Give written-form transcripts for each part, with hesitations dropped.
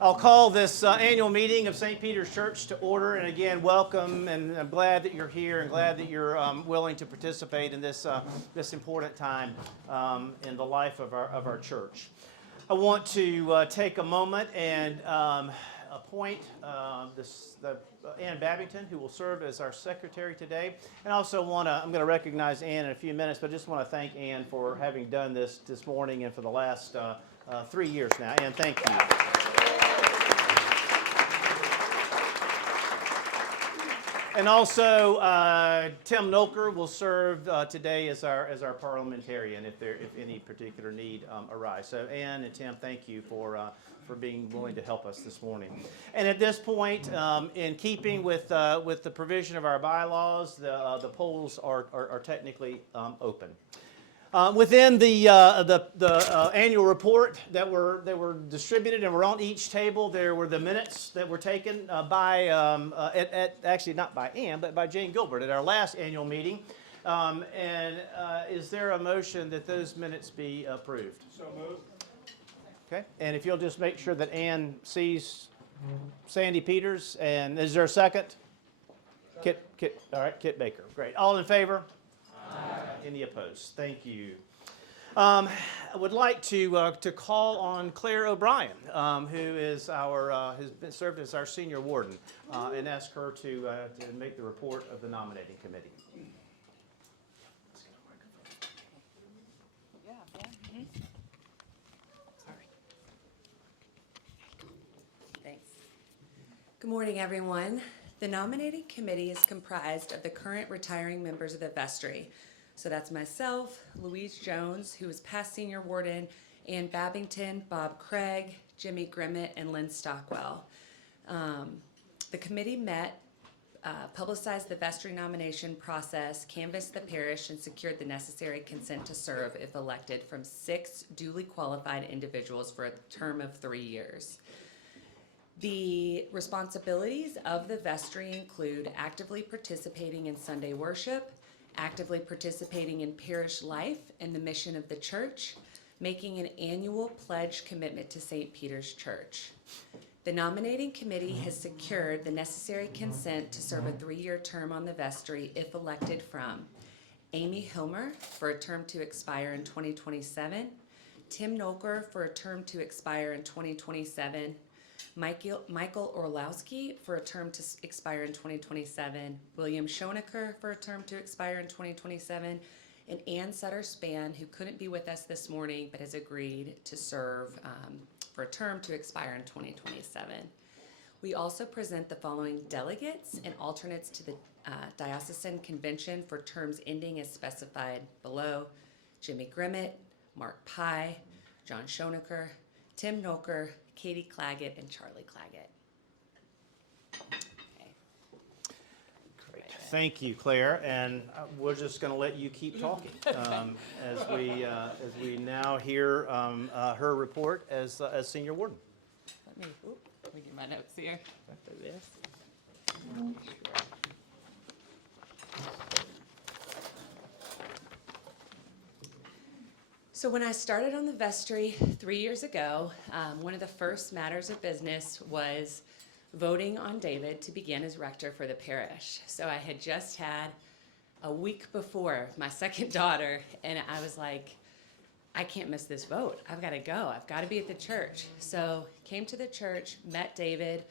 I'll call this annual meeting of St. Peter's Church to order, and again, welcome, and I'm glad that you're here and glad that you're willing to participate in this important time in the life of our church. I want to take a moment and appoint Ann Babington, who will serve as our secretary today. And also I'm going to recognize Ann in a few minutes, but I just want to thank Ann for having done this morning and for the last 3 years now. Ann, thank you. And also, Tim Nolker will serve today as our parliamentarian if any particular need arises. So, Ann and Tim, thank you for being willing to help us this morning. And at this point, in keeping with the provision of our bylaws, the polls are technically open. Within the annual report that were distributed and were on each table, there were the minutes that were taken by actually not by Ann, but by Jane Gilbert at our last annual meeting. Is there a motion that those minutes be approved? So moved. Okay, and if you'll just make sure that Ann sees Sandy Peters, and is there a second? Kit, all right, Kit Baker. Great. All in favor? Any opposed? Thank you. I would like to call on Claire O'Brien, who is has been served as our senior warden, and ask her to make the report of the nominating committee. Thanks. Good morning, everyone. The nominating committee is comprised of the current retiring members of the vestry. So that's myself, Louise Jones, who is past senior warden, Ann Babington, Bob Craig, Jimmy Grimmett, and Lynn Stockwell. The committee met, publicized the vestry nomination process, canvassed the parish, and secured the necessary consent to serve, if elected, from 6 duly qualified individuals for a term of 3 years. The responsibilities of the vestry include actively participating in Sunday worship, actively participating in parish life and the mission of the church, making an annual pledge commitment to St. Peter's Church. The nominating committee has secured the necessary consent to serve a 3-year term on the vestry if elected from Amy Hilmer for a term to expire in 2027, Tim Nolker for a term to expire in 2027, Michael Orlowski for a term to expire in 2027, William Schonecker for a term to expire in 2027, and Ann Sutter-Spann, who couldn't be with us this morning but has agreed to serve for a term to expire in 2027. We also present the following delegates and alternates to the Diocesan Convention for terms ending as specified below: Jimmy Grimmett, Mark Pye, John Schonecker, Tim Nolker, Katie Claggett, and Charlie Claggett. Okay. Great. Thank you, Claire. And we're just going to let you keep talking as we now hear her report as senior warden. Let me get my notes here. So when I started on the vestry 3 years ago, one of the first matters of business was voting on David to begin as rector for the parish. So I had just had a week before my second daughter, and I was like, I can't miss this vote. I've got to go. I've got to be at the church. So came to the church, met David.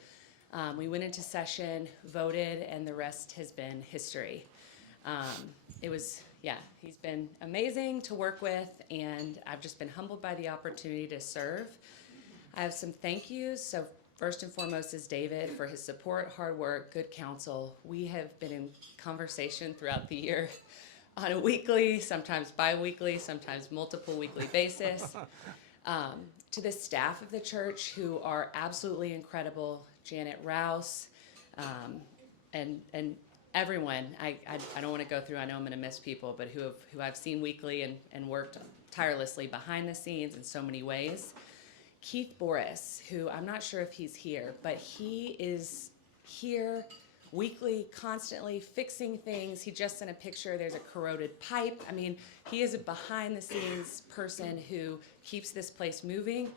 We went into session, voted, and the rest has been history. He's been amazing to work with, and I've just been humbled by the opportunity to serve. I have some thank yous. So first and foremost is David for his support, hard work, good counsel. We have been in conversation throughout the year on a weekly, sometimes bi-weekly, sometimes multiple weekly basis. To the staff of the church, who are absolutely incredible, Janet Rouse, and everyone. I don't want to go through, I know I'm going to miss people, but who I've seen weekly and worked tirelessly behind the scenes in so many ways. Keith Boris, who I'm not sure if he's here, but he is here weekly, constantly fixing things. He just sent a picture, there's a corroded pipe. I mean, he is a behind the scenes person who keeps this place moving.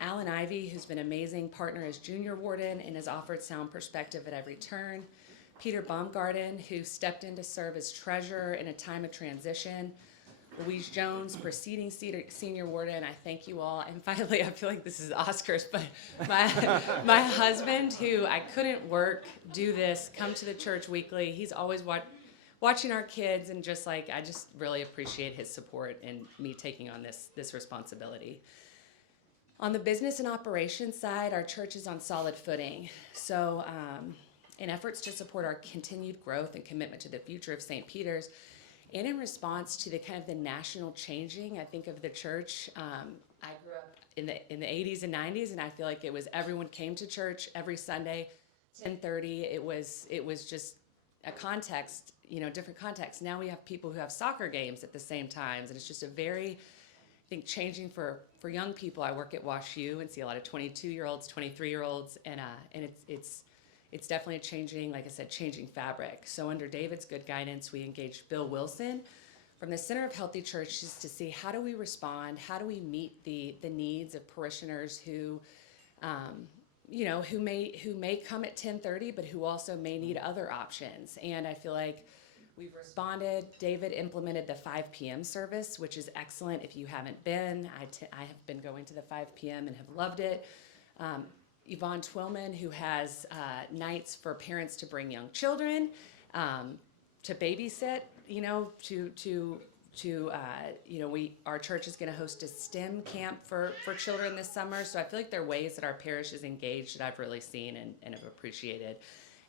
Alan Ivy, who's been an amazing partner as junior warden and has offered sound perspective at every turn. Peter Baumgarten, who stepped in to serve as treasurer in a time of transition. Louise Jones, preceding senior warden. I thank you all. And finally, I feel like this is Oscars, but my husband, who I couldn't do this, come to the church weekly. He's always watching our kids, and I just really appreciate his support in me taking on this responsibility. On the business and operations side, our church is on solid footing. So in efforts to support our continued growth and commitment to the future of St. Peter's, and in response to the kind of the national changing, I think, of the church, I grew up in the 80s and 90s, and I feel like it was everyone came to church every Sunday, 10:30. It was just a context, different context. Now we have people who have soccer games at the same times, and it's just a very, I think, changing for young people. I work at Wash U and see a lot of 22-year-olds, 23-year-olds, and it's definitely changing fabric. So under David's good guidance, we engaged Bill Wilson from the Center of Healthy Churches to see how do we respond, how do we meet the needs of parishioners who may come at 10:30, but who also may need other options. And I feel like we've responded. David implemented the 5 p.m. service, which is excellent. If you haven't been, I have been going to the 5 p.m. and have loved it. Yvonne Twillman, who has nights for parents to bring young children, to babysit, our church is going to host a STEM camp for children this summer. So I feel like there are ways that our parish is engaged that I've really seen and have appreciated.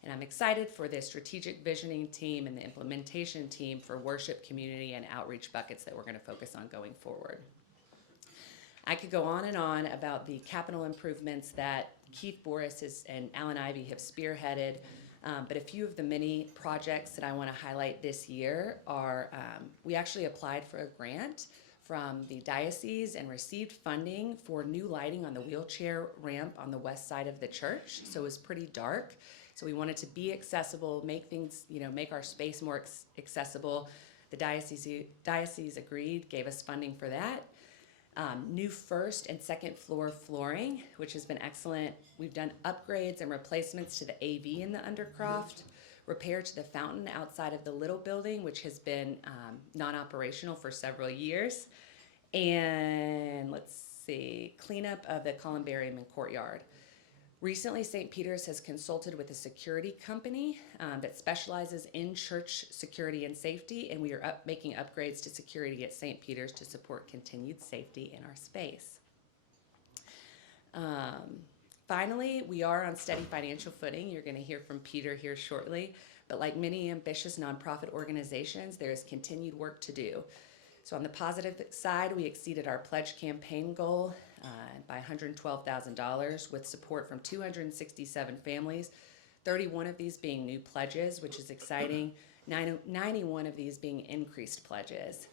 And I'm excited for the strategic visioning team and the implementation team for worship, community, and outreach buckets that we're going to focus on going forward. I could go on and on about the capital improvements that Keith Boris and Alan Ivy have spearheaded, but a few of the many projects that I want to highlight this year are, we actually applied for a grant from the diocese and received funding for new lighting on the wheelchair ramp on the west side of the church. So it was pretty dark. So we wanted to be accessible, make things, make our space more accessible. The diocese agreed, gave us funding for that. New first and second floor flooring, which has been excellent. We've done upgrades and replacements to the AV in the Undercroft, repair to the fountain outside of the little building, which has been non-operational for several years. And cleanup of the columbarium and courtyard. Recently, St. Peter's has consulted with a security company that specializes in church security and safety, and we are making upgrades to security at St. Peter's to support continued safety in our space. Finally, we are on steady financial footing. You're going to hear from Peter here shortly, but like many ambitious nonprofit organizations, there is continued work to do. So on the positive side, we exceeded our pledge campaign goal by $112,000 with support from 267 families, 31 of these being new pledges, which is exciting, 91 of these being increased pledges.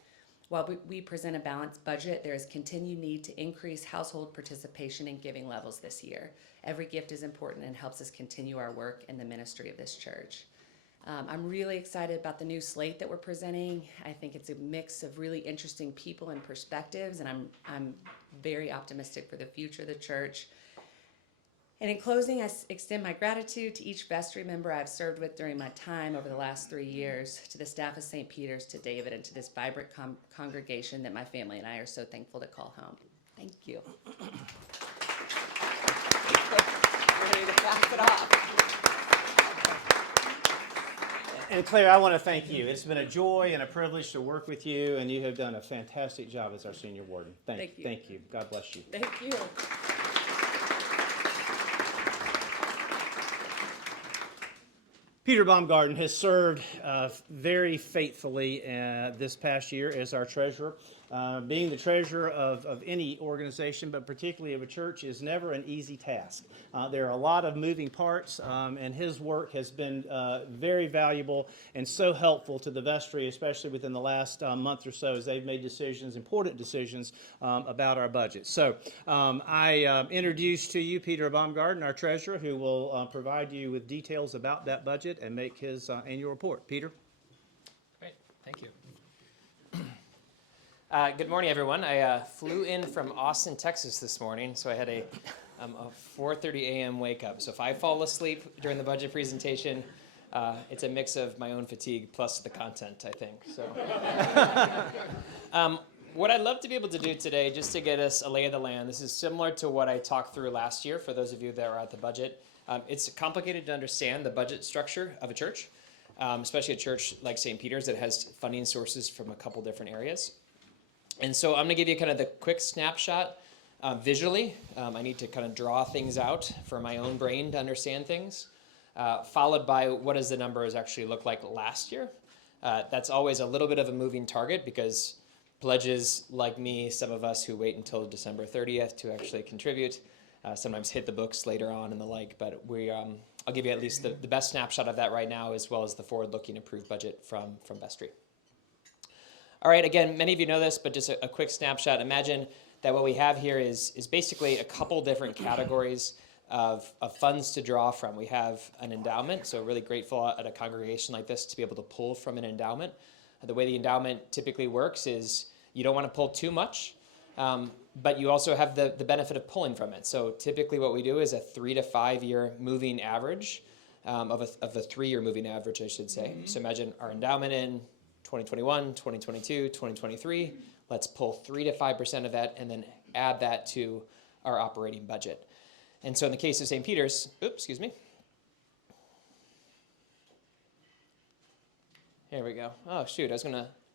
While we present a balanced budget, there is continued need to increase household participation and giving levels this year. Every gift is important and helps us continue our work in the ministry of this church. I'm really excited about the new slate that we're presenting. I think it's a mix of really interesting people and perspectives, and I'm very optimistic for the future of the church. And in closing, I extend my gratitude to each vestry member I've served with during my time over the last 3 years, to the staff of St. Peter's, to David, and to this vibrant congregation that my family and I are so thankful to call home. Thank you. Ready to pass it off. And Claire, I want to thank you. It's been a joy and a privilege to work with you, and you have done a fantastic job as our senior warden. Thank you. Thank you. God bless you. Thank you. Peter Baumgarten has served very faithfully this past year as our treasurer. Being the treasurer of any organization, but particularly of a church, is never an easy task. There are a lot of moving parts, and his work has been very valuable and so helpful to the vestry, especially within the last month or so as they've made decisions, important decisions, about our budget. So I introduce to you Peter Baumgarten, our treasurer, who will provide you with details about that budget and make his annual report. Peter? Great, thank you. Good morning, everyone. I flew in from Austin, Texas this morning, so I had a 4:30 a.m. wake up. So if I fall asleep during the budget presentation, it's a mix of my own fatigue plus the content, I think. So, what I'd love to be able to do today, just to get us a lay of the land, this is similar to what I talked through last year for those of you that were at the budget. It's complicated to understand the budget structure of a church, especially a church like St. Peter's that has funding sources from a couple different areas. And so I'm going to give you kind of the quick snapshot visually. I need to kind of draw things out for my own brain to understand things, followed by what does the numbers actually look like last year. That's always a little bit of a moving target because pledges, like me, some of us who wait until December 30th to actually contribute, sometimes hit the books later on and the like, but I'll give you at least the best snapshot of that right now, as well as the forward-looking approved budget from Vestry. All right, again, many of you know this, but just a quick snapshot. Imagine that what we have here is basically a couple different categories of funds to draw from. We have an endowment, so really grateful at a congregation like this to be able to pull from an endowment. The way the endowment typically works is you don't want to pull too much, but you also have the benefit of pulling from it. So typically what we do is a 3 to 5 year moving average of a 3 year moving average, I should say. So imagine our endowment in 2021, 2022, 2023. Let's pull 3 to 5% of that and then add that to our operating budget. And so in the case of St. Peter's, Here we go. Oh, shoot,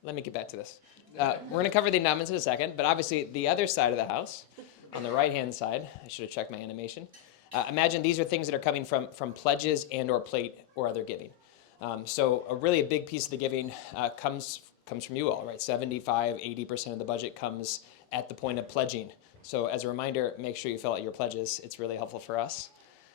let me get back to this. We're going to cover the endowments in a second, but obviously the other side of the house, on the right-hand side, I should have checked my animation. Imagine these are things that are coming from pledges and or plate or other giving. So a really big piece of the giving comes from you all, right? 75-80% of the budget comes at the point of pledging. So as a reminder, make sure you fill out your pledges. It's really helpful for us.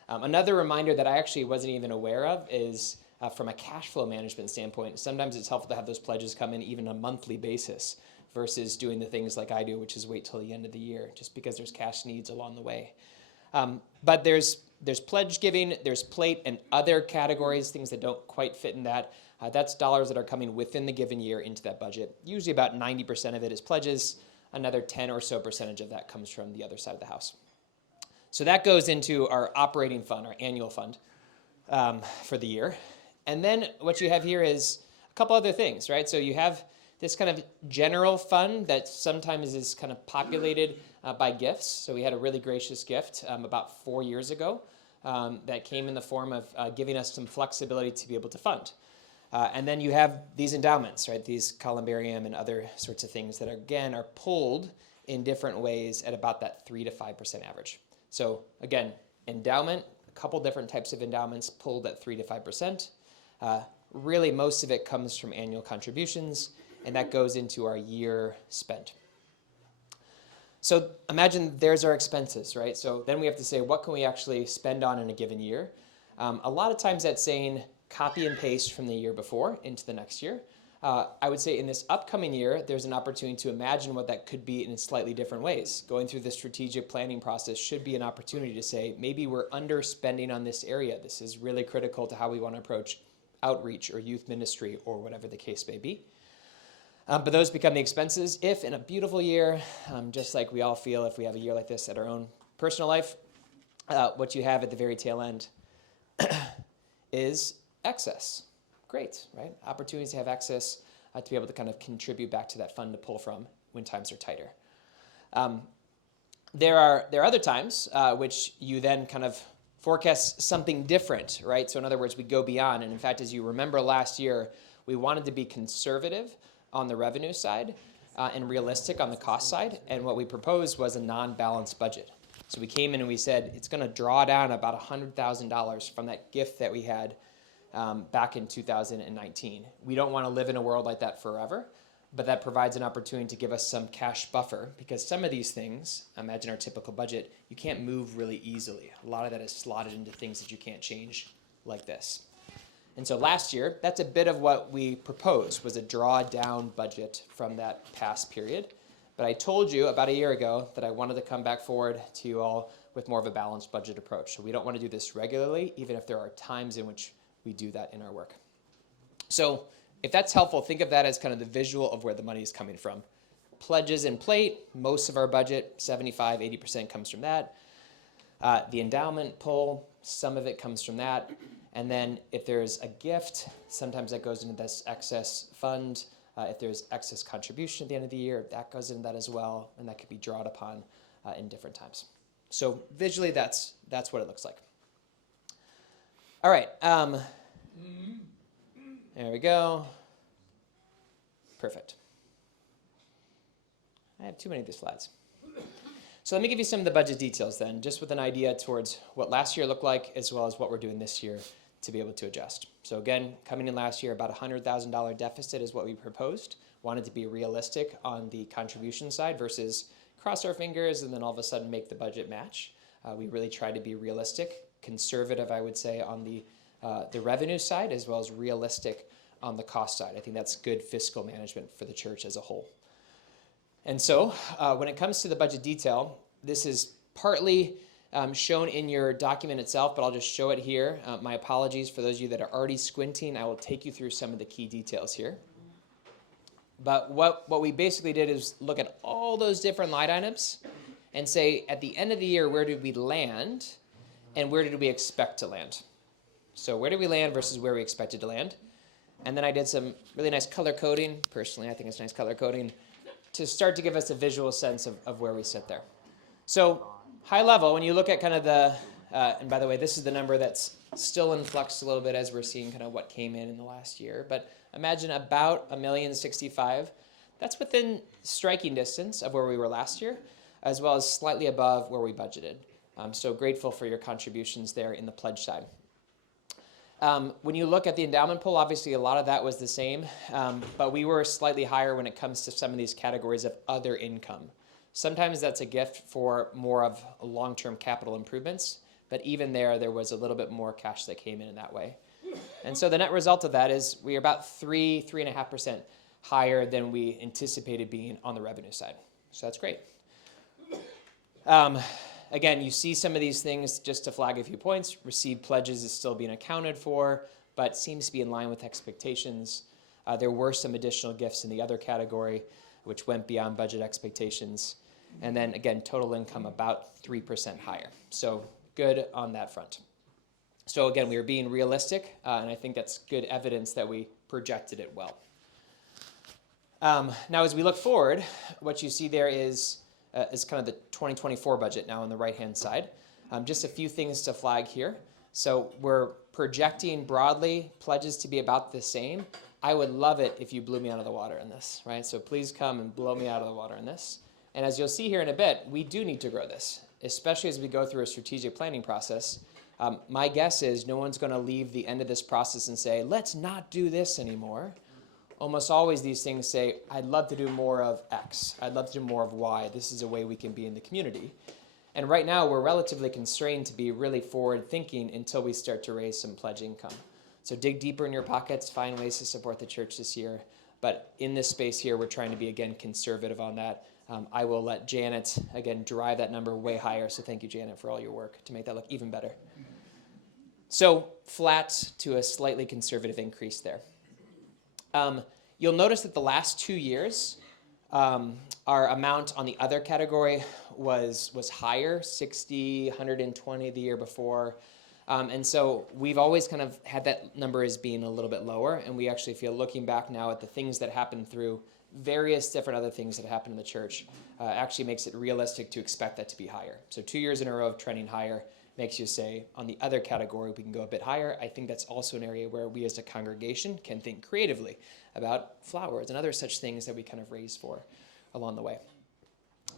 Another reminder that I actually wasn't even aware of is from a cash flow management standpoint, sometimes it's helpful to have those pledges come in even on a monthly basis versus doing the things like I do, which is wait till the end of the year, just because there's cash needs along the way. But there's pledge giving, there's plate and other categories, things that don't quite fit in that. That's dollars that are coming within the given year into that budget. Usually about 90% of it is pledges. Another 10 or so percentage of that comes from the other side of the house. So that goes into our operating fund, our annual fund for the year. And then what you have here is a couple other things, right? So you have this kind of general fund that sometimes is kind of populated by gifts. So we had a really gracious gift about 4 years ago that came in the form of giving us some flexibility to be able to fund. And then you have these endowments, right? These columbarium and other sorts of things that, again, are pulled in different ways at about that 3 to 5% average. So again, endowment, a couple different types of endowments pulled at 3 to 5%. Really, most of it comes from annual contributions, and that goes into our year spent. So imagine there's our expenses, right? So then we have to say, what can we actually spend on in a given year? A lot of times that's saying copy and paste from the year before into the next year. I would say in this upcoming year, there's an opportunity to imagine what that could be in slightly different ways. Going through the strategic planning process should be an opportunity to say, maybe we're underspending on this area. This is really critical to how we want to approach outreach or youth ministry or whatever the case may be. But those become the expenses. If in a beautiful year, just like we all feel if we have a year like this at our own personal life, what you have at the very tail end is excess. Great, right? Opportunities to have access to be able to kind of contribute back to that fund to pull from when times are tighter. There are other times which you then kind of forecast something different, right? So in other words, we go beyond. And in fact, as you remember last year, we wanted to be conservative on the revenue side and realistic on the cost side. And what we proposed was a non-balanced budget. So we came in and we said, it's going to draw down about $100,000 from that gift that we had back in 2019. We don't want to live in a world like that forever, but that provides an opportunity to give us some cash buffer because some of these things, imagine our typical budget, you can't move really easily. A lot of that is slotted into things that you can't change like this. And so last year, that's a bit of what we proposed was a drawdown budget from that past period. But I told you about a year ago that I wanted to come back forward to you all with more of a balanced budget approach. So we don't want to do this regularly, even if there are times in which we do that in our work. So if that's helpful, think of that as kind of the visual of where the money is coming from. Pledges and plate, most of our budget, 75, 80% comes from that. The endowment pull, some of it comes from that. And then if there's a gift, sometimes that goes into this excess fund. If there's excess contribution at the end of the year, that goes into that as well, and that could be drawn upon in different times. So visually, that's what it looks like. All right, there we go. Perfect. I have too many of these slides. So let me give you some of the budget details then, just with an idea towards what last year looked like, as well as what we're doing this year to be able to adjust. So again, coming in last year, about $100,000 deficit is what we proposed. Wanted to be realistic on the contribution side versus cross our fingers and then all of a sudden make the budget match. We really tried to be realistic, conservative, I would say, on the revenue side, as well as realistic on the cost side. I think that's good fiscal management for the church as a whole. And so when it comes to the budget detail, this is partly shown in your document itself, but I'll just show it here. My apologies for those of you that are already squinting. I will take you through some of the key details here. But what we basically did is look at all those different line items and say, at the end of the year, where did we land and where did we expect to land? So where did we land versus where we expected to land? And then I did some really nice color coding. Personally, I think it's nice color coding to start to give us a visual sense of where we sit there. So high level, when you look at kind of the, and by the way, this is the number that's still in flux a little bit as we're seeing kind of what came in the last year, but imagine about $1,065,000. That's within striking distance of where we were last year, as well as slightly above where we budgeted. So grateful for your contributions there in the pledge side. When you look at the endowment pool, obviously a lot of that was the same, but we were slightly higher when it comes to some of these categories of other income. Sometimes that's a gift for more of long-term capital improvements, but even there was a little bit more cash that came in that way. And so the net result of that is we are about 3.5% higher than we anticipated being on the revenue side. So that's great. Again, you see some of these things, just to flag a few points. Received pledges is still being accounted for, but seems to be in line with expectations. There were some additional gifts in the other category, which went beyond budget expectations. And then again, total income about 3% higher. So good on that front. So again, we were being realistic, and I think that's good evidence that we projected it well. Now, as we look forward, what you see there is kind of the 2024 budget now on the right-hand side. Just a few things to flag here. So we're projecting broadly pledges to be about the same. I would love it if you blew me out of the water in this, right? So please come and blow me out of the water in this. And as you'll see here in a bit, we do need to grow this, especially as we go through a strategic planning process. My guess is no one's going to leave the end of this process and say, let's not do this anymore. Almost always these things say, I'd love to do more of X. I'd love to do more of Y. This is a way we can be in the community. And right now, we're relatively constrained to be really forward-thinking until we start to raise some pledge income. So dig deeper in your pockets, find ways to support the church this year. But in this space here, we're trying to be, again, conservative on that. I will let Janet, again, drive that number way higher. So thank you, Janet, for all your work to make that look even better. So flat to a slightly conservative increase there. You'll notice that the last 2 years, our amount on the other category was higher, 60, 120 the year before. And so we've always kind of had that number as being a little bit lower, and we actually feel, looking back now at the things that happened through various different other things that happened in the church, actually makes it realistic to expect that to be higher. So 2 years in a row of trending higher makes you say, on the other category, we can go a bit higher. I think that's also an area where we as a congregation can think creatively about flowers and other such things that we kind of raise for along the way.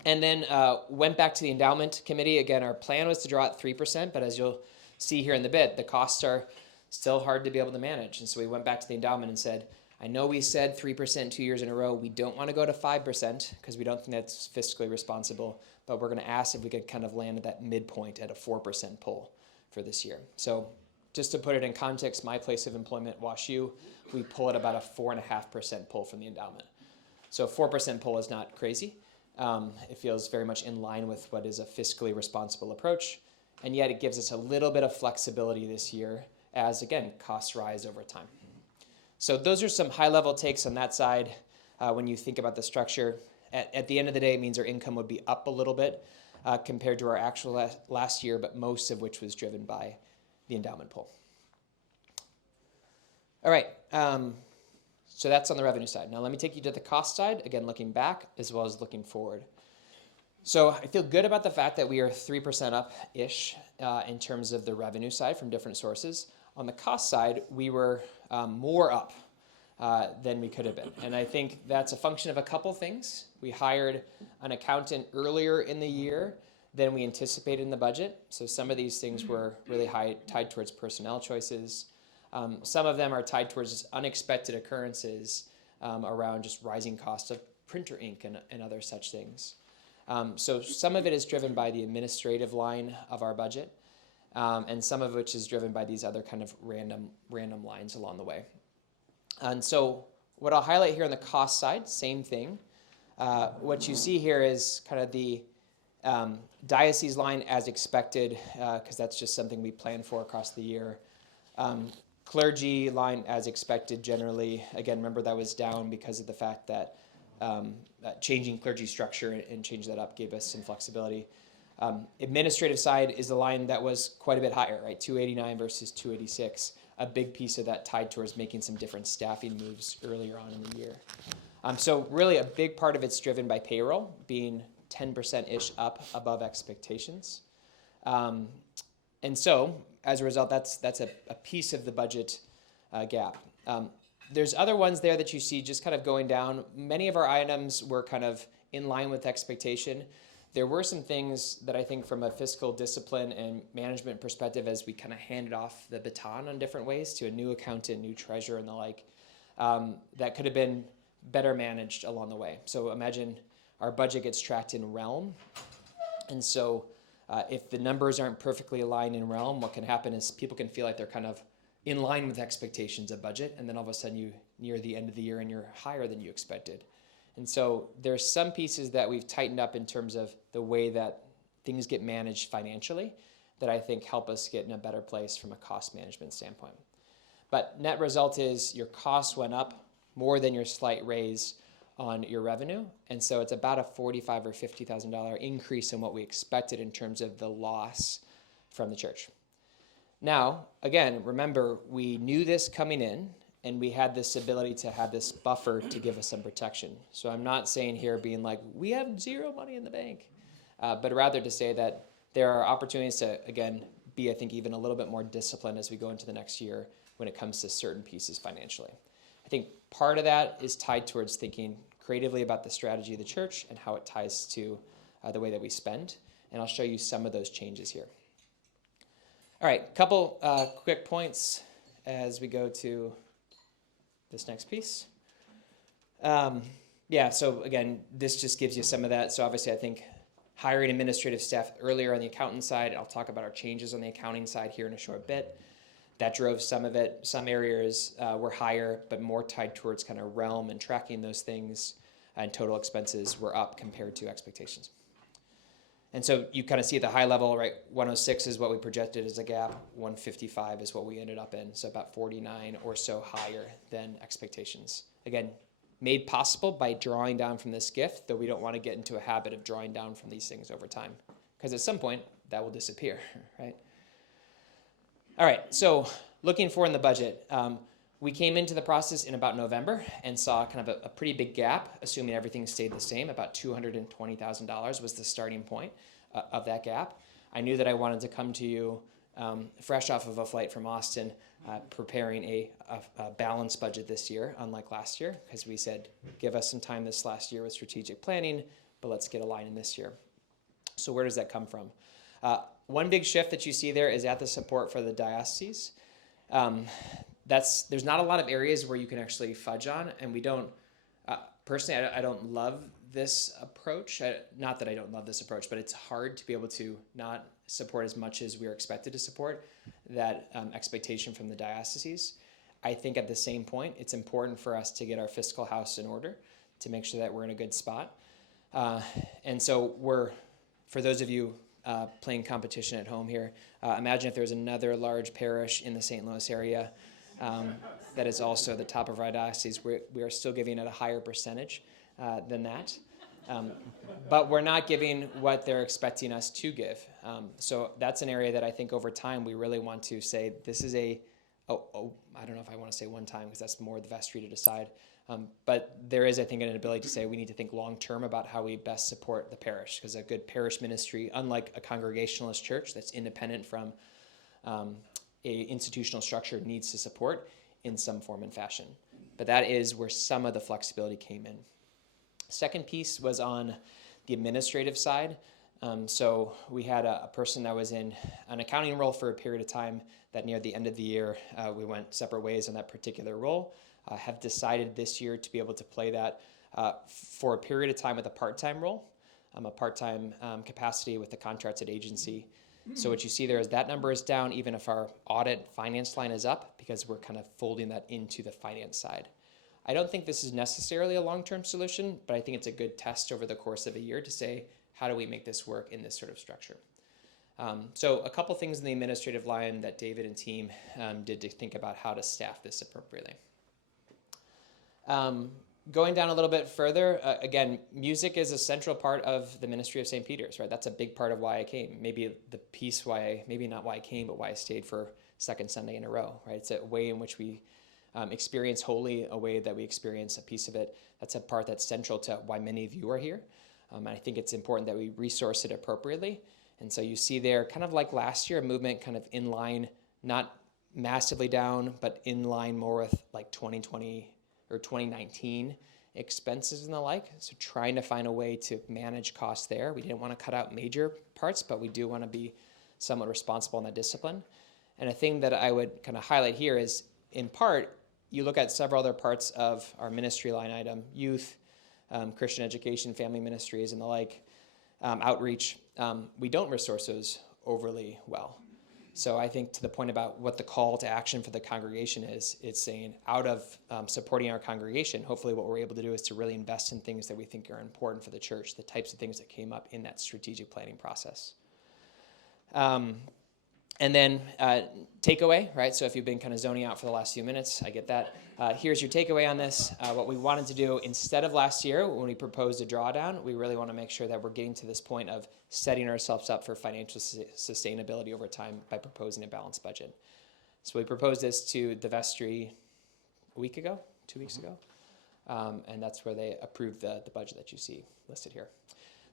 And then went back to the endowment committee. Again, our plan was to draw at 3%, but as you'll see here in the bit, the costs are still hard to be able to manage. And so we went back to the endowment and said, I know we said 3% 2 years in a row. We don't want to go to 5% because we don't think that's fiscally responsible, but we're going to ask if we could kind of land at that midpoint at a 4% pull for this year. So just to put it in context, my place of employment, WashU, we pull at about a 4.5% pull from the endowment. So a 4% pull is not crazy. It feels very much in line with what is a fiscally responsible approach, and yet it gives us a little bit of flexibility this year as, again, costs rise over time. So those are some high-level takes on that side when you think about the structure. At the end of the day, it means our income would be up a little bit compared to our actual last year, but most of which was driven by the endowment pool. All right, so that's on the revenue side. Now let me take you to the cost side, again, looking back as well as looking forward. So I feel good about the fact that we are 3% up-ish in terms of the revenue side from different sources. On the cost side, we were more up than we could have been. And I think that's a function of a couple things. We hired an accountant earlier in the year than we anticipated in the budget. So some of these things were really tied towards personnel choices. Some of them are tied towards unexpected occurrences around just rising costs of printer ink and other such things. So some of it is driven by the administrative line of our budget, and some of which is driven by these other kind of random lines along the way. And so what I'll highlight here on the cost side, same thing. What you see here is kind of the diocese line as expected, because that's just something we plan for across the year. Clergy line as expected generally. Again, remember that was down because of the fact that changing clergy structure and changing that up gave us some flexibility. Administrative side is the line that was quite a bit higher, right? 289 versus 286. A big piece of that tied towards making some different staffing moves earlier on in the year. So really a big part of it's driven by payroll being 10%-ish up above expectations. And so as a result, that's a piece of the budget gap. There's other ones there that you see just kind of going down. Many of our items were kind of in line with expectation. There were some things that I think from a fiscal discipline and management perspective, as we kind of handed off the baton on different ways to a new accountant, new treasurer and the like, that could have been better managed along the way. So imagine our budget gets tracked in realm. And so if the numbers aren't perfectly aligned in realm, what can happen is people can feel like they're kind of in line with expectations of budget, and then all of a sudden you near the end of the year and you're higher than you expected. And so there's some pieces that we've tightened up in terms of the way that things get managed financially that I think help us get in a better place from a cost management standpoint. But net result is your costs went up more than your slight raise on your revenue. And so it's about a $45,000 or $50,000 increase in what we expected in terms of the loss from the church. Now, again, remember, we knew this coming in, and we had this ability to have this buffer to give us some protection. So I'm not saying here being like, we have zero money in the bank, but rather to say that there are opportunities to, again, be, I think, even a little bit more disciplined as we go into the next year when it comes to certain pieces financially. I think part of that is tied towards thinking creatively about the strategy of the church and how it ties to the way that we spend. And I'll show you some of those changes here. All right, couple quick points as we go to this next piece. So again, this just gives you some of that. So obviously I think hiring administrative staff earlier on the accountant side. I'll talk about our changes on the accounting side here in a short bit. That drove some of it. Some areas were higher, but more tied towards kind of realm and tracking those things, and total expenses were up compared to expectations. And so you kind of see at the high level, right, 106 is what we projected as a gap, 155 is what we ended up in, so about 49 or so higher than expectations. Again, made possible by drawing down from this gift, though we don't want to get into a habit of drawing down from these things over time, because at some point that will disappear, right? All right, so looking forward in the budget, we came into the process in about November and saw kind of a pretty big gap, assuming everything stayed the same. About $220,000 was the starting point of that gap. I knew that I wanted to come to you fresh off of a flight from Austin, preparing a balanced budget this year, unlike last year, because we said, give us some time this last year with strategic planning, but let's get aligned in this year. So where does that come from? One big shift that you see there is at the support for the dioceses. There's not a lot of areas where you can actually fudge on, and we don't, personally, I don't love this approach. Not that I don't love this approach, but it's hard to be able to not support as much as we're expected to support that expectation from the dioceses. I think at the same point, it's important for us to get our fiscal house in order to make sure that we're in a good spot. And so for those of you playing competition at home here, imagine if there's another large parish in the St. Louis area that is also the top of our diocese. We are still giving it a higher percentage than that. But we're not giving what they're expecting us to give. So that's an area that I think over time we really want to say this is I don't know if I want to say one time because that's more the vestry to decide. But there is, I think, an ability to say we need to think long term about how we best support the parish, because a good parish ministry, unlike a congregationalist church that's independent from a institutional structure, needs to support in some form and fashion. But that is where some of the flexibility came in. Second piece was on the administrative side. So we had a person that was in an accounting role for a period of time that near the end of the year, we went separate ways on that particular role. Have decided this year to be able to play that for a period of time with a part-time role, a part-time capacity with the contracted agency. So what you see there is that number is down even if our audit finance line is up, because we're kind of folding that into the finance side. I don't think this is necessarily a long-term solution, but I think it's a good test over the course of a year to say, how do we make this work in this sort of structure? So a couple things in the administrative line that David and team did to think about how to staff this appropriately. Going down a little bit further, again, music is a central part of the ministry of St. Peter's, right? That's a big part of why I came. Maybe the piece maybe not why I came, but why I stayed for second Sunday in a row, right? It's a way in which we experience holy, a way that we experience a piece of it. That's a part that's central to why many of you are here. And I think it's important that we resource it appropriately. And so you see there, kind of like last year, a movement kind of in line, not massively down, but in line more with like 2020 or 2019 expenses and the like. So trying to find a way to manage costs there. We didn't want to cut out major parts, but we do want to be somewhat responsible in that discipline. And a thing that I would kind of highlight here is, in part, you look at several other parts of our ministry line item, youth, Christian education, family ministries, and the like, outreach. We don't resource those overly well. So I think to the point about what the call to action for the congregation is, it's saying out of supporting our congregation, hopefully what we're able to do is to really invest in things that we think are important for the church, the types of things that came up in that strategic planning process. And then takeaway, right? So if you've been kind of zoning out for the last few minutes, I get that. Here's your takeaway on this. What we wanted to do instead of last year when we proposed a drawdown, we really want to make sure that we're getting to this point of setting ourselves up for financial sustainability over time by proposing a balanced budget. So we proposed this to the vestry a week ago, 2 weeks ago, and that's where they approved the budget that you see listed here.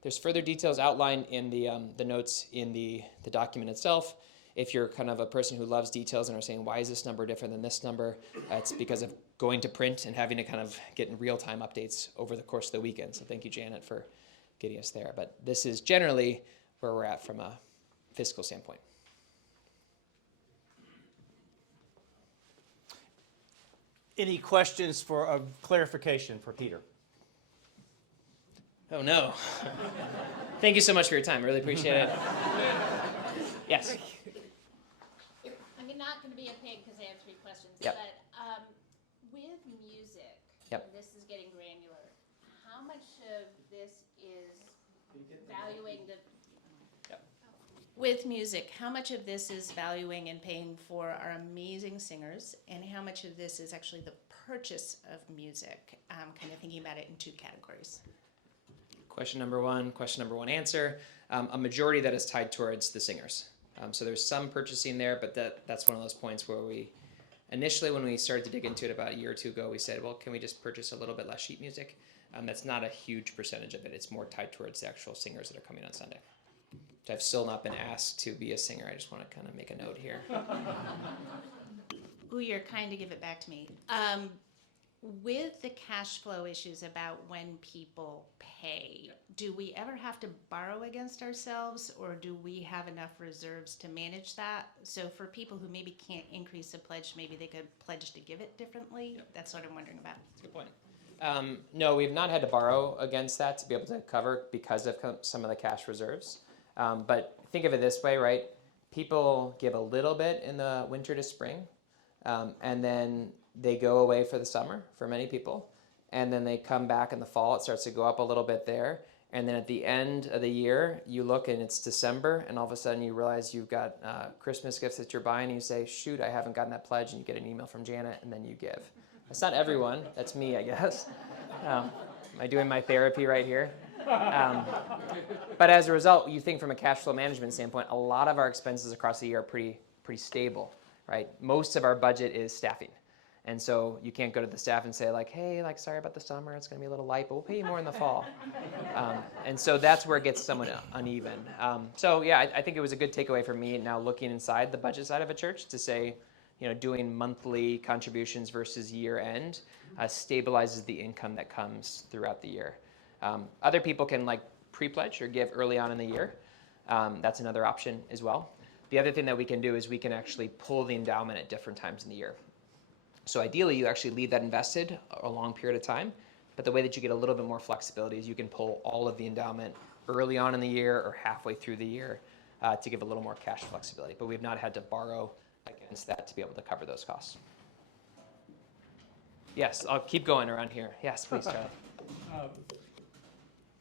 There's further details outlined in the notes in the document itself. If you're kind of a person who loves details and are saying, why is this number different than this number? It's because of going to print and having to kind of get in real-time updates over the course of the weekend. So thank you, Janet, for getting us there. But this is generally where we're at from a fiscal standpoint. Any questions for a clarification for Peter? Oh, no. Thank you so much for your time. I really appreciate it. Yes. I'm not going to be a pig because I have 3 questions. Yep. But with music, Yep. and this is getting granular, how much of this is valuing the... Yep. With music, how much of this is valuing and paying for our amazing singers, and how much of this is actually the purchase of music? Kind of thinking about it in 2 categories. Question number one answer. A majority of that is tied towards the singers. So there's some purchasing there, but that's one of those points where we, initially when we started to dig into it about a year or 2 ago, we said, well, can we just purchase a little bit less sheet music? That's not a huge percentage of it. It's more tied towards the actual singers that are coming on Sunday. So I've still not been asked to be a singer. I just want to kind of make a note here. Ooh, you're kind to give it back to me. With the cash flow issues about when people pay, do we ever have to borrow against ourselves, or do we have enough reserves to manage that? So for people who maybe can't increase the pledge, maybe they could pledge to give it differently? Yep. That's what I'm wondering about. That's a good point. No, we've not had to borrow against that to be able to cover because of some of the cash reserves. But think of it this way, right? People give a little bit in the winter to spring, and then they go away for the summer for many people, and then they come back in the fall. It starts to go up a little bit there, and then at the end of the year, you look and it's December, and all of a sudden you realize you've got Christmas gifts that you're buying, and you say, shoot, I haven't gotten that pledge, and you get an email from Janet, and then you give. That's not everyone. That's me, I guess. Am I doing my therapy right here? But as a result, you think from a cash flow management standpoint, a lot of our expenses across the year are pretty stable, right? Most of our budget is staffing. And so you can't go to the staff and say like, hey, like, sorry about the summer, it's gonna be a little light, but we'll pay you more in the fall. And so that's where it gets somewhat uneven. So yeah, I think it was a good takeaway for me now looking inside the budget side of a church to say, doing monthly contributions versus year end stabilizes the income that comes throughout the year. Other people can like pre-pledge or give early on in the year. That's another option as well. The other thing that we can do is we can actually pull the endowment at different times in the year. So ideally, you actually leave that invested a long period of time, but the way that you get a little bit more flexibility is you can pull all of the endowment early on in the year or halfway through the year to give a little more cash flexibility. But we've not had to borrow against that to be able to cover those costs. Yes, I'll keep going around here. Yes, please, Charlie.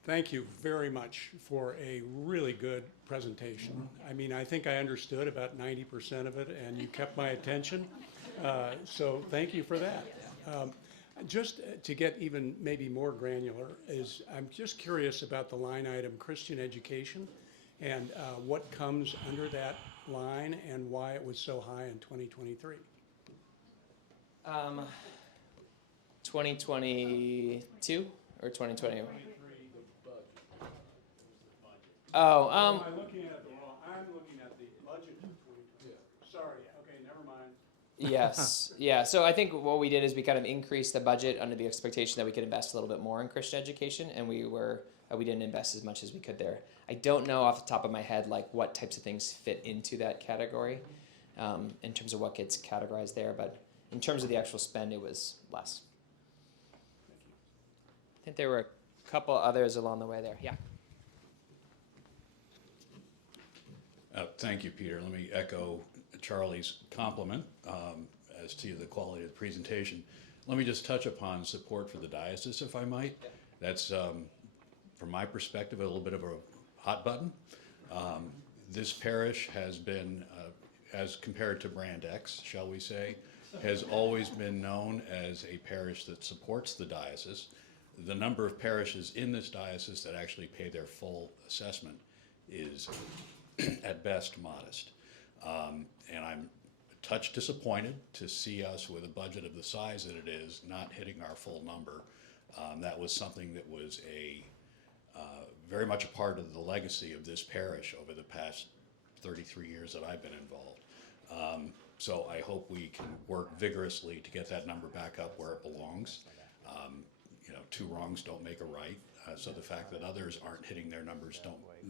Thank you very much for a really good presentation. I mean, I think I understood about 90% of it, and you kept my attention. So thank you for that. Just to get even maybe more granular, I'm just curious about the line item Christian education and what comes under that line and why it was so high in 2023. 2022 or 2021? Am I looking at the wrong? I'm looking at the budget of 2022. Sorry. Okay, never mind. Yes. Yeah. So I think what we did is we kind of increased the budget under the expectation that we could invest a little bit more in Christian education, and we didn't invest as much as we could there. I don't know off the top of my head like what types of things fit into that category in terms of what gets categorized there, but in terms of the actual spend, it was less. I think there were a couple others along the way there. Yeah. Thank you, Peter. Let me echo Charlie's compliment as to the quality of the presentation. Let me just touch upon support for the diocese, if I might. That's, from my perspective, a little bit of a hot button. This parish has been, as compared to Brand X, shall we say, has always been known as a parish that supports the diocese. The number of parishes in this diocese that actually pay their full assessment is at best modest. And I'm a touch disappointed to see us with a budget of the size that it is not hitting our full number. That was something that was very much a part of the legacy of this parish over the past 33 years that I've been involved. So I hope we can work vigorously to get that number back up where it belongs. Two wrongs don't make a right. So the fact that others aren't hitting their numbers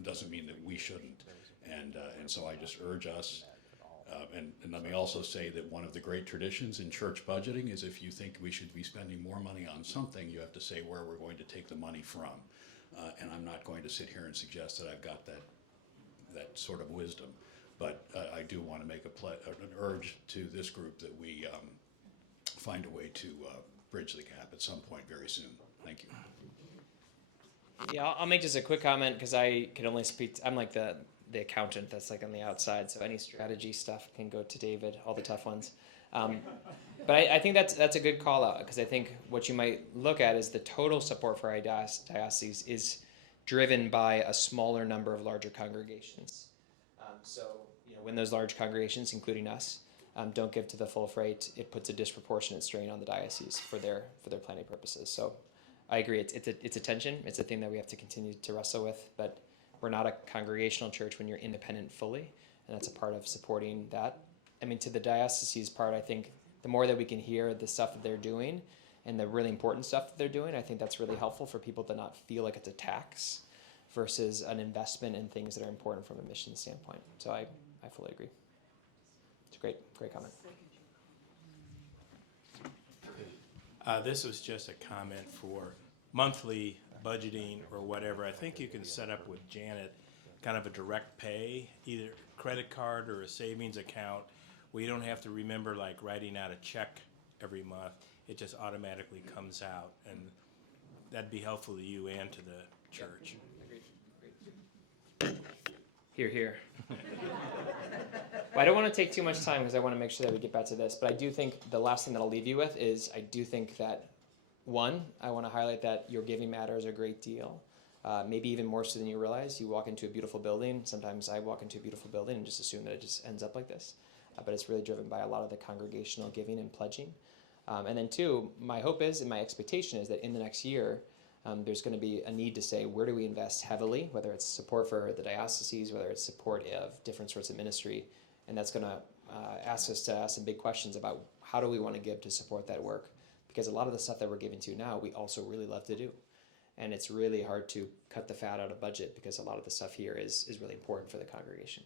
doesn't mean that we shouldn't. And so I just urge us, and let me also say that one of the great traditions in church budgeting is if you think we should be spending more money on something, you have to say where we're going to take the money from. And I'm not going to sit here and suggest that I've got that sort of wisdom. But I do want to make an urge to this group that we find a way to bridge the gap at some point very soon. Thank you. Yeah, I'll make just a quick comment because I can only speak. I'm like the accountant that's like on the outside, so any strategy stuff can go to David, all the tough ones. But I think that's a good call out because I think what you might look at is the total support for our diocese is driven by a smaller number of larger congregations. So when those large congregations, including us, don't give to the full freight, it puts a disproportionate strain on the diocese for their planning purposes. So I agree, it's a tension. It's a thing that we have to continue to wrestle with, but we're not a congregational church when you're independent fully, and that's a part of supporting that. I mean, to the diocese's part, I think the more that we can hear the stuff that they're doing and the really important stuff that they're doing, I think that's really helpful for people to not feel like it's a tax versus an investment in things that are important from a mission standpoint. So I fully agree. It's a great comment. This was just a comment for monthly budgeting or whatever. I think you can set up with Janet kind of a direct pay, either credit card or a savings account, where you don't have to remember like writing out a check every month. It just automatically comes out, and that'd be helpful to you and to the church. Agreed. Hear, hear. Well, I don't want to take too much time because I want to make sure that we get back to this, but I do think the last thing that I'll leave you with is I do think that, one, I want to highlight that your giving matters a great deal. maybe even more so than you realize. You walk into a beautiful building. Sometimes I walk into a beautiful building and just assume that it just ends up like this. But it's really driven by a lot of the congregational giving and pledging. And then two, my hope is and my expectation is that in the next year, there's going to be a need to say, where do we invest heavily, whether it's support for the dioceses, whether it's support of different sorts of ministry. And that's going to ask us to ask some big questions about how do we want to give to support that work. Because a lot of the stuff that we're giving to now, we also really love to do. And it's really hard to cut the fat out of budget because a lot of the stuff here is really important for the congregation.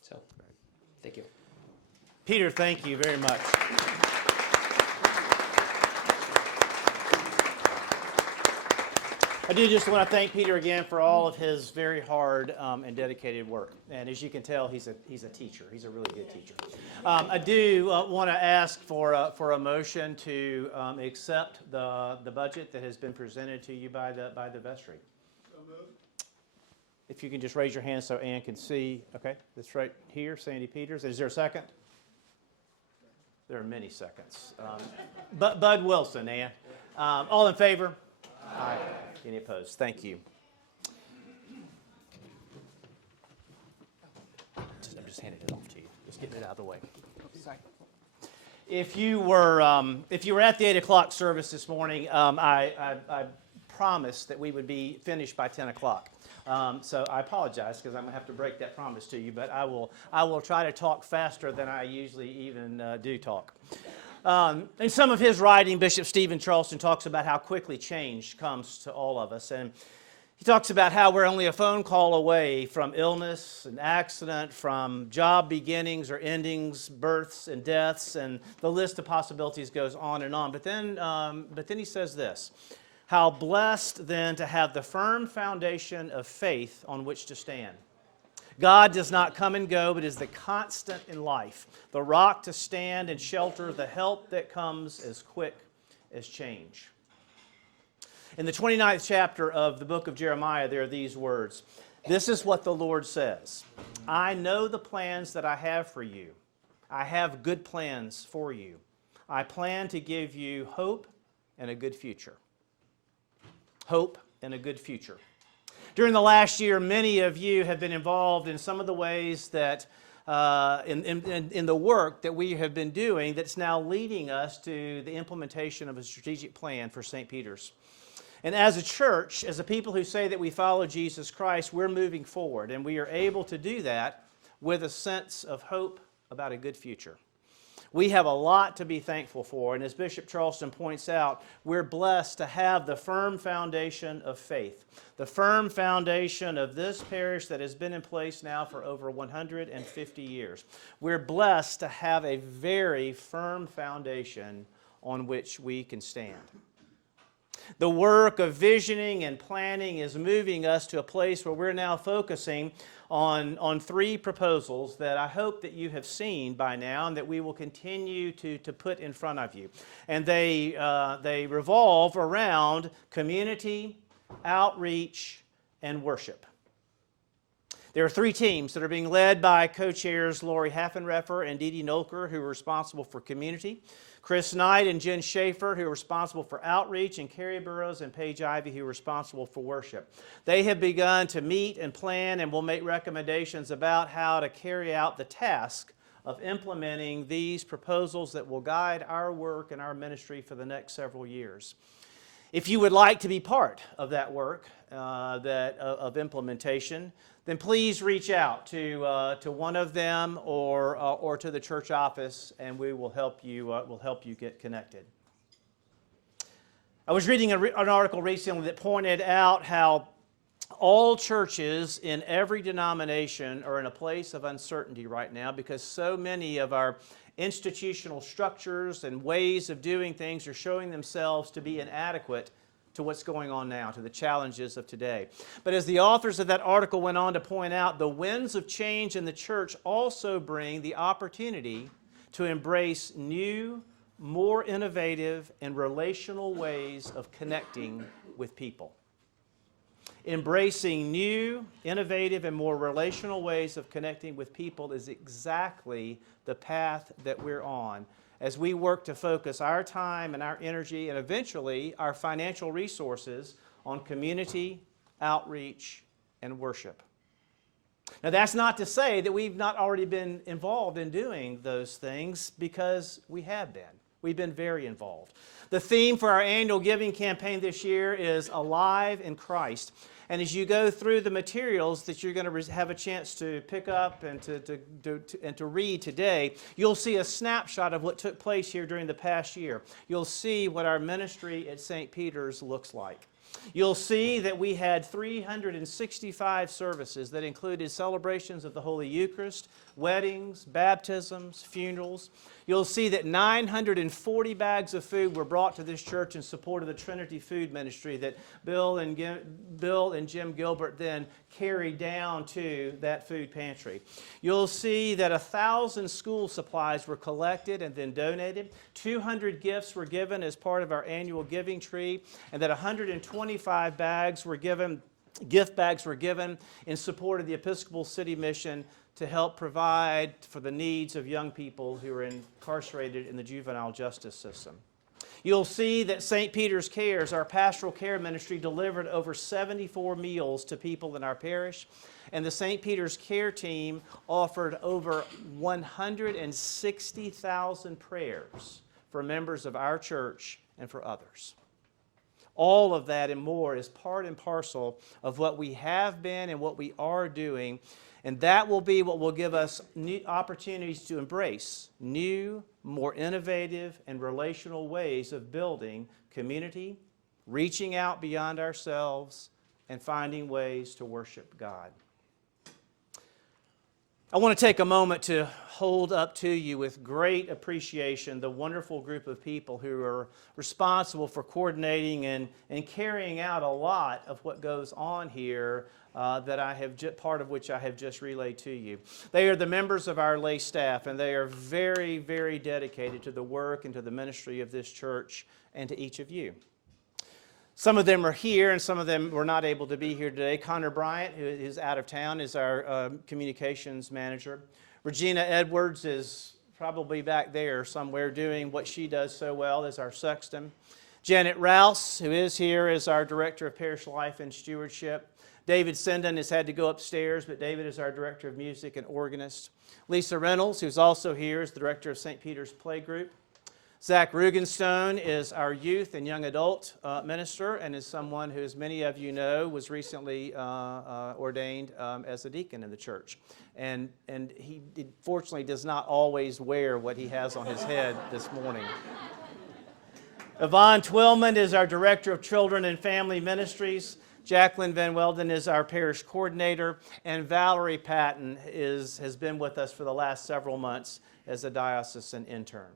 So, thank you. Peter, thank you very much. I do just want to thank Peter again for all of his very hard and dedicated work. And as you can tell, he's a teacher. He's a really good teacher. I do want to ask for a motion to accept the budget that has been presented to you by the vestry. So moved. If you can just raise your hand so Ann can see. Okay, that's right here, Sandy Peters. Is there a second? There are many seconds. Bud Wilson, Ann. All in favor? Aye. Any opposed? Thank you. I'm just handing it off to you. Just getting it out of the way. Sorry. If you were at the 8 o'clock service this morning, I promised that we would be finished by 10 o'clock. So I apologize because I'm going to have to break that promise to you, but I will try to talk faster than I usually even do talk. In some of his writing, Bishop Stephen Charleston talks about how quickly change comes to all of us. And he talks about how we're only a phone call away from illness and accident, from job beginnings or endings, births and deaths, and the list of possibilities goes on and on. But then he says this, how blessed then to have the firm foundation of faith on which to stand. God does not come and go, but is the constant in life, the rock to stand and shelter, the help that comes as quick as change. In the 29th chapter of the book of Jeremiah, there are these words. This is what the Lord says. I know the plans that I have for you. I have good plans for you. I plan to give you hope and a good future. Hope and a good future. During the last year, many of you have been involved in some of the ways that, in the work that we have been doing that's now leading us to the implementation of a strategic plan for St. Peter's. And as a church, as a people who say that we follow Jesus Christ, we're moving forward, and we are able to do that with a sense of hope about a good future. We have a lot to be thankful for, and as Bishop Charleston points out, we're blessed to have the firm foundation of faith, the firm foundation of this parish that has been in place now for over 150 years. We're blessed to have a very firm foundation on which we can stand. The work of visioning and planning is moving us to a place where we're now focusing on three proposals that I hope that you have seen by now and that we will continue to put in front of you. And they revolve around community, outreach, and worship. There are three teams that are being led by co-chairs Lori Haffenreffer and Dee Dee Nolker, who are responsible for community, Chris Knight and Jen Schaefer, who are responsible for outreach, and Carrie Burrows and Paige Ivy, who are responsible for worship. They have begun to meet and plan and will make recommendations about how to carry out the task of implementing these proposals that will guide our work and our ministry for the next several years. If you would like to be part of that work, of implementation, then please reach out to one of them or to the church office, and we will help you get connected. I was reading an article recently that pointed out how all churches in every denomination are in a place of uncertainty right now because so many of our institutional structures and ways of doing things are showing themselves to be inadequate to what's going on now, to the challenges of today. But as the authors of that article went on to point out, the winds of change in the church also bring the opportunity to embrace new, more innovative, and relational ways of connecting with people. Embracing new, innovative, and more relational ways of connecting with people is exactly the path that we're on as we work to focus our time and our energy and eventually our financial resources on community, outreach, and worship. Now, that's not to say that we've not already been involved in doing those things, because we have been. We've been very involved. The theme for our annual giving campaign this year is Alive in Christ. And as you go through the materials that you're going to have a chance to pick up and to read today, you'll see a snapshot of what took place here during the past year. You'll see what our ministry at St. Peter's looks like. You'll see that we had 365 services that included celebrations of the Holy Eucharist, weddings, baptisms, funerals. You'll see that 940 bags of food were brought to this church in support of the Trinity Food Ministry that Bill and Jim Gilbert then carried down to that food pantry. You'll see that 1,000 school supplies were collected and then donated. 200 gifts were given as part of our annual giving tree, and that 125 bags were given, gift bags were given in support of the Episcopal City Mission to help provide for the needs of young people who are incarcerated in the juvenile justice system. You'll see that St. Peter's Cares, our pastoral care ministry, delivered over 74 meals to people in our parish, and the St. Peter's Care team offered over 160,000 prayers for members of our church and for others. All of that and more is part and parcel of what we have been and what we are doing. And that will be what will give us new opportunities to embrace new, more innovative, and relational ways of building community, reaching out beyond ourselves, and finding ways to worship God. I want to take a moment to hold up to you with great appreciation the wonderful group of people who are responsible for coordinating and carrying out a lot of what goes on here that I have part of which I have just relayed to you. They are the members of our lay staff, and they are very, very dedicated to the work and to the ministry of this church and to each of you. Some of them are here, and some of them were not able to be here today. Connor Bryant, who is out of town, is our communications manager. Regina Edwards is probably back there somewhere doing what she does so well as our sexton. Janet Rouse, who is here, is our director of parish life and stewardship. David Senden has had to go upstairs, but David is our director of music and organist. Lisa Reynolds, who's also here, is the director of St. Peter's Playgroup. Zach Rugenstone is our youth and young adult minister, and is someone who, as many of you know, was recently ordained as a deacon in the church. And he fortunately does not always wear what he has on his head this morning. Yvonne Twillman is our director of children and family ministries. Jacqueline Van Welden is our parish coordinator, and Valerie Patton has been with us for the last several months as a diocesan intern.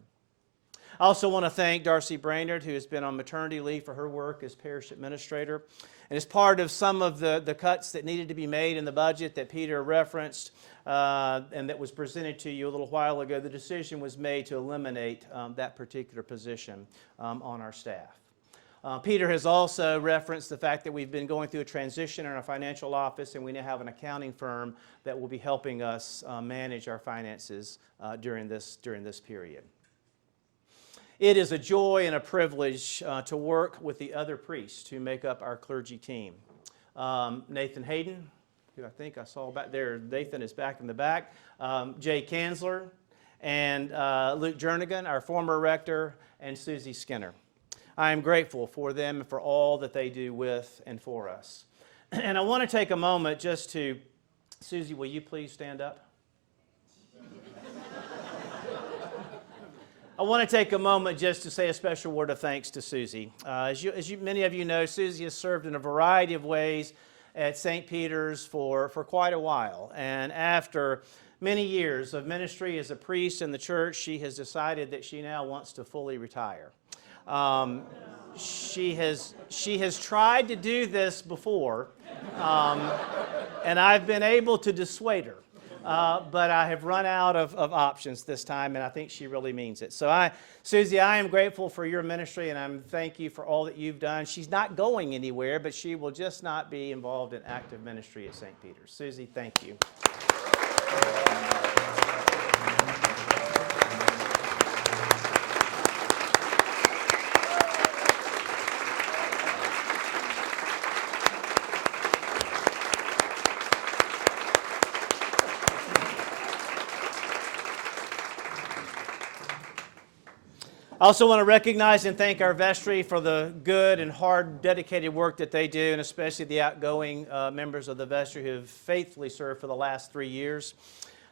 I also want to thank Darcy Brainerd, who has been on maternity leave for her work as parish administrator. And as part of some of the cuts that needed to be made in the budget that Peter referenced and that was presented to you a little while ago, the decision was made to eliminate that particular position on our staff. Peter has also referenced the fact that we've been going through a transition in our financial office, and we now have an accounting firm that will be helping us manage our finances during this period. It is a joy and a privilege to work with the other priests who make up our clergy team. Nathan Hayden, who I think I saw back there, Nathan is back in the back, Jay Kanzler, and Luke Jernigan, our former rector, and Susie Skinner. I am grateful for them and for all that they do with and for us. And I want to take a moment just to, Susie, will you please stand up? I want to take a moment just to say a special word of thanks to Susie. As many of you know, Susie has served in a variety of ways at St. Peter's for quite a while. And after many years of ministry as a priest in the church, she has decided that she now wants to fully retire. She has tried to do this before, and I've been able to dissuade her. But I have run out of options this time, and I think she really means it. So, Susie, I am grateful for your ministry, and I thank you for all that you've done. She's not going anywhere, but she will just not be involved in active ministry at St. Peter's. Susie, thank you. I also want to recognize and thank our vestry for the good and hard, dedicated work that they do, and especially the outgoing members of the vestry who have faithfully served for the last 3 years.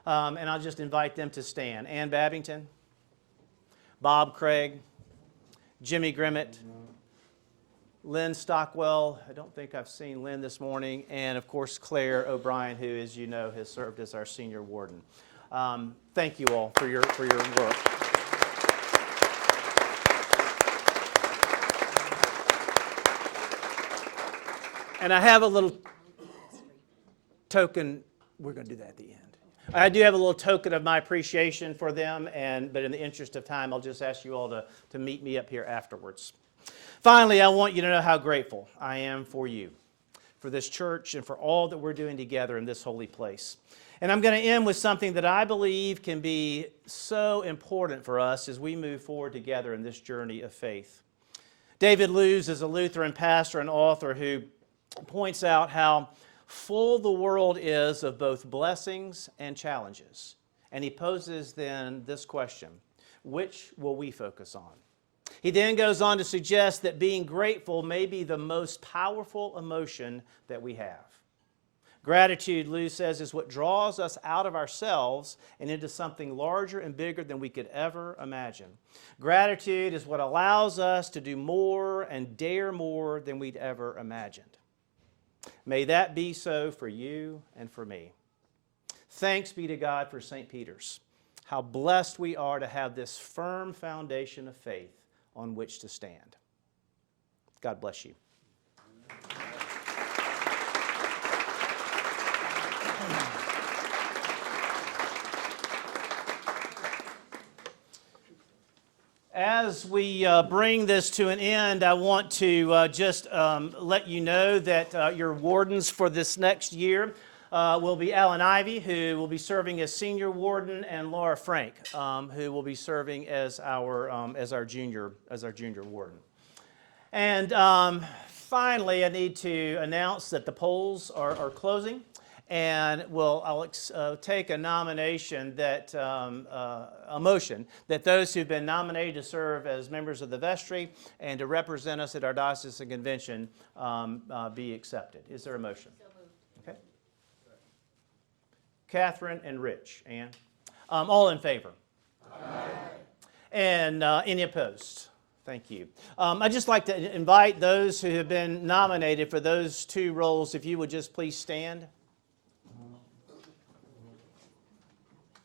And I'll just invite them to stand. Ann Babington, Bob Craig, Jimmy Grimmett, Lynn Stockwell. I don't think I've seen Lynn this morning. And, of course, Claire O'Brien, who, as you know, has served as our senior warden. Thank you all for your work. And I have a little token. We're going to do that at the end. I do have a little token of my appreciation for them, but in the interest of time, I'll just ask you all to meet me up here afterwards. Finally, I want you to know how grateful I am for you, for this church, and for all that we're doing together in this holy place. And I'm going to end with something that I believe can be so important for us as we move forward together in this journey of faith. David Lewis is a Lutheran pastor and author who points out how full the world is of both blessings and challenges. And he poses then this question: which will we focus on? He then goes on to suggest that being grateful may be the most powerful emotion that we have. Gratitude, Lewis says, is what draws us out of ourselves and into something larger and bigger than we could ever imagine. Gratitude is what allows us to do more and dare more than we'd ever imagined. May that be so for you and for me. Thanks be to God for St. Peter's. How blessed we are to have this firm foundation of faith on which to stand. God bless you. As we bring this to an end, I want to just let you know that your wardens for this next year will be Alan Ivey, who will be serving as senior warden, and Laura Frank, who will be serving as our junior warden. And finally, I need to announce that the polls are closing. And I'll take a nomination a motion that those who've been nominated to serve as members of the vestry and to represent us at our diocesan convention be accepted. Is there a motion? So moved. Okay. Catherine and Rich. Ann? All in favor? Aye. And any opposed? Thank you. I'd just like to invite those who have been nominated for those two roles, if you would just please stand.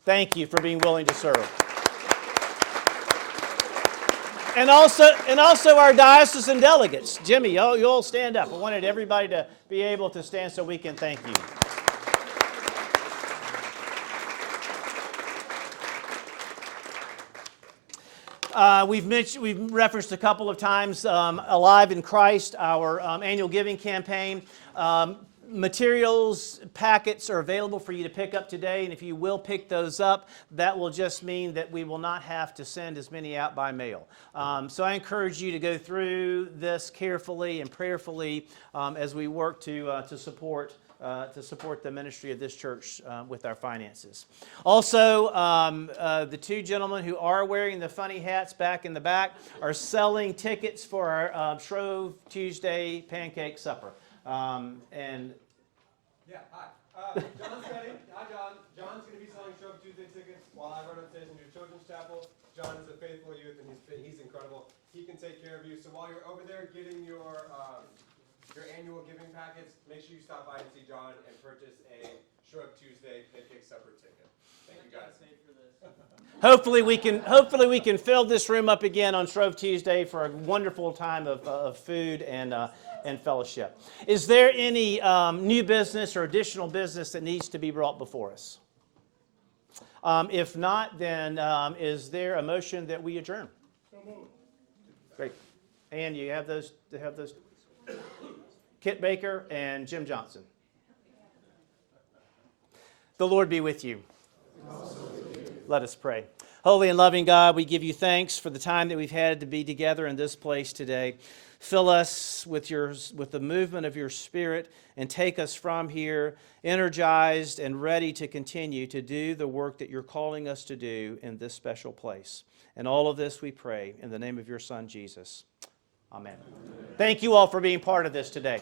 Thank you for being willing to serve. And also our diocesan delegates. Jimmy, you all stand up. I wanted everybody to be able to stand so we can thank you. We've referenced a couple of times Alive in Christ, our annual giving campaign. Materials packets are available for you to pick up today, and if you will pick those up, that will just mean that we will not have to send as many out by mail. So I encourage you to go through this carefully and prayerfully as we work to support the ministry of this church with our finances. Also, the two gentlemen who are wearing the funny hats back in the back are selling tickets for our Shrove Tuesday pancake supper. Yeah, hi. John's ready. Hi, John. John's going to be selling Shrove Tuesday tickets while I run upstairs in your children's chapel. John is a faithful youth, and he's incredible. He can take care of you. So while you're over there getting your annual giving packets, make sure you stop by and see John and purchase a Shrove Tuesday pancake supper ticket. Thank you, guys. Hopefully we can fill this room up again on Shrove Tuesday for a wonderful time of food and fellowship. Is there any new business or additional business that needs to be brought before us? If not, then is there a motion that we adjourn? So moved. Great. And you have those? Kit Baker and Jim Johnson. The Lord be with you. Let us pray. Holy and loving God, we give you thanks for the time that we've had to be together in this place today. fill us with the movement of your Spirit, and take us from here energized and ready to continue to do the work that you're calling us to do in this special place. And all of this we pray in the name of your Son, Jesus. Amen. Thank you all for being part of this today.